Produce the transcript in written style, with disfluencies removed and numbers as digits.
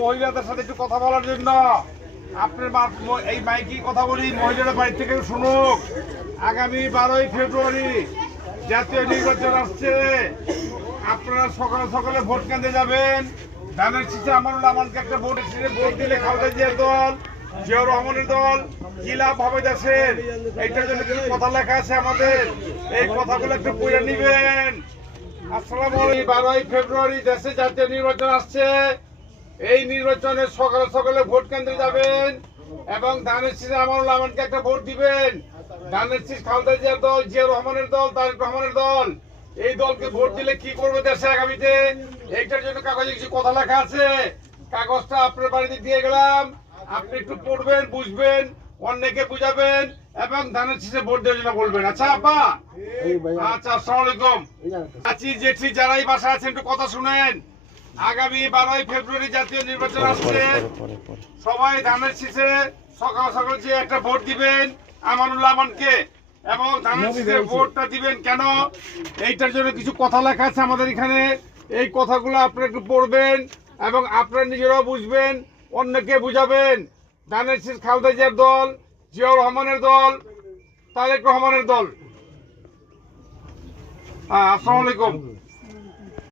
মহিলাদের সাথে একটু কথা বলার জন্য আপনার এই মাইকি কথা বলি, মহিলারা বাড়ি থেকে শুনুক। আগামী 12ই ফেব্রুয়ারি জাতীয় নির্বাচন আসছে। আপনারা সকালে সকালে ভোট কেন্দ্রে যাবেন। ধানের শীষে আমানুল আমানকে একটা ভোট দিলে খালেদা জিয়ার দল, জিয়াউর রহমানের দল কি লাভ হবে দেশের, এইটার জন্য কিছু কথা লেখা আছে আমাদের, এই কথাগুলো একটু পড়ে নিবেন। আসসালামু আলাইকুম। 12ই ফেব্রুয়ারি দেশে জাতীয় নির্বাচন আসছে। এই নির্বাচনে সকালে সকালে ভোট কেন্দ্রে যাবেন এবং ধানের শীষে আমানুল আমানকে একটা ভোট দিবেন। ধানের শীষ খালেদা জিয়ার দল, জিয়াউর রহমানের দল, তারেক রহমানের দল, এই দলকে ভোট দিলে কি করবে দেশে আগামীতে, এইটার জন্য কাগজে কিছু কথা লেখা আছে। কাগজটা আপনার বাড়িতে দিয়ে গেলাম, আপনি একটু পড়বেন, বুঝবেন, অন্যকে বুঝাবেন এবং ধানের শীষে ভোট দেওয়ার জন্য বলবেন। আচ্ছা আব্বা, আচ্ছা আসসালামু আলাইকুম। চাচি জেঠি যারাই বাসা আছেন একটু কথা শুনেন। আগামী 12ই ফেব্রুয়ারি জাতীয় নির্বাচন আসছে। সবাই ধানের শীষে সকাল সকাল যে একটা ভোট দিবেন আমানুল আমানকে এবং ধানের শীষে ভোটটা দিবেন। কেন, এইটার জন্য কিছু কথা লেখা আছে আমাদের এখানে। এই কথাগুলো আপনারা একটু পড়বেন এবং আপনারা নিজেরাও বুঝবেন, অন্যকে বুঝাবেন। ধানের শীষ খালেদা জিয়ার দল, জিয়াউর রহমানের দল, তারেক রহমানের দল। আসসালামু আলাইকুম।